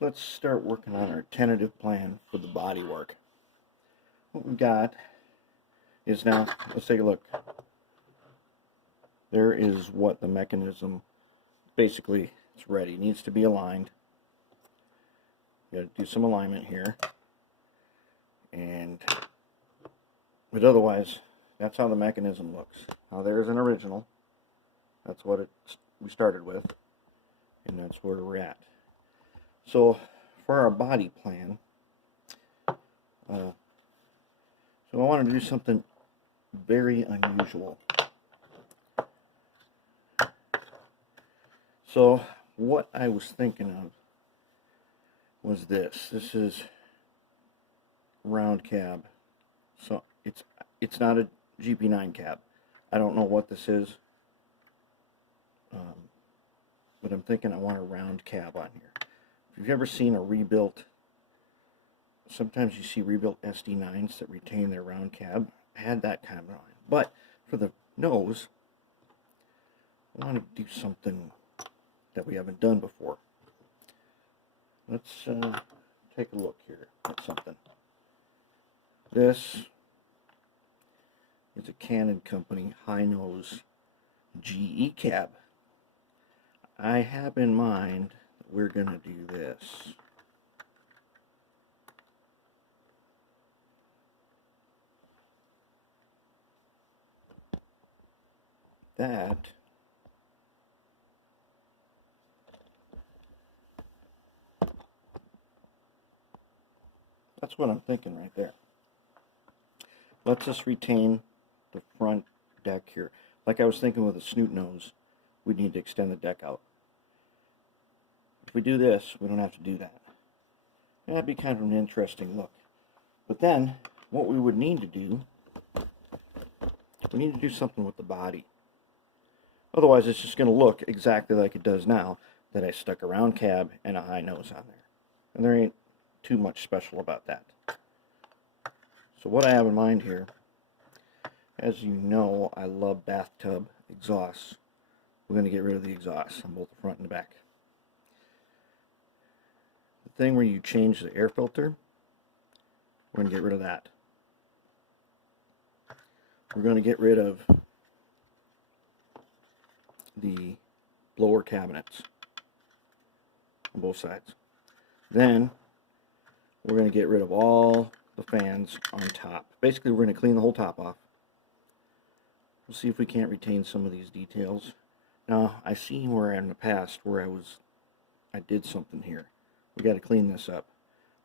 let's start working on our tentative plan for the body work. What we've got is now, let's take a look. There is what the mechanism, basically, it's ready. It needs to be aligned. You got to do some alignment here. But otherwise, that's how the mechanism looks. Now there's an original. That's what we started with. And that's where we're at. So for our body plan, so I wanted to do something very unusual. So what I was thinking of was this. This is round cab. So it's not a GP9 cab. I don't know what this is. But I'm thinking I want a round cab on here. If you've ever seen a rebuilt, sometimes you see rebuilt SD9s that retain their round cab. I had that kind of line. But for the nose, I want to do something that we haven't done before. Let's take a look here at something. This is a Canon Company high nose GE cab. I have in mind that we're going to do this. That's what I'm thinking right there. Let's just retain the front deck here. Like I was thinking with a snoot nose, we need to extend the deck out. If we do this, we don't have to do that. That'd be kind of an interesting look. But then, what we would need to do, we need to do something with the body. Otherwise, it's just going to look exactly like it does now, that I stuck a round cab and a high nose on there. And there ain't too much special about that. So what I have in mind here, as you know, I love bathtub exhausts. We're going to get rid of the exhaust on both the front and the back. The thing where you change the air filter, we're going to get rid of that. We're going to get rid of the blower cabinets on both sides. Then we're going to get rid of all the fans on top. Basically, we're going to clean the whole top off. We'll see if we can't retain some of these details. Now, I see where in the past where I did something here. We got to clean this up.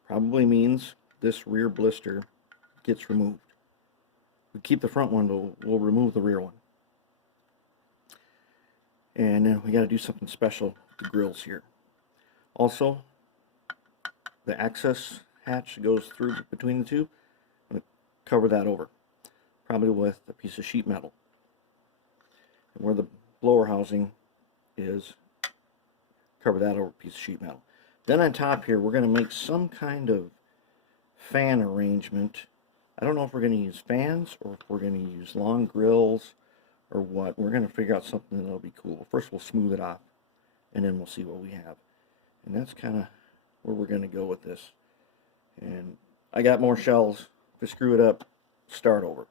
Probably means this rear blister gets removed. We keep the front one, but we'll remove the rear one. And then we got to do something special with the grills here. Also, the access hatch that goes through between the two, I'm going to cover that over. Probably with a piece of sheet metal. And where the blower housing is, cover that over a piece of sheet metal. Then on top here, we're going to make some kind of fan arrangement. I don't know if we're going to use fans or if we're going to use long grills or what. We're going to figure out something that'll be cool. First we'll smooth it off and then we'll see what we have. And that's kind of where we're going to go with this. And I got more shells. If I screw it up, start over.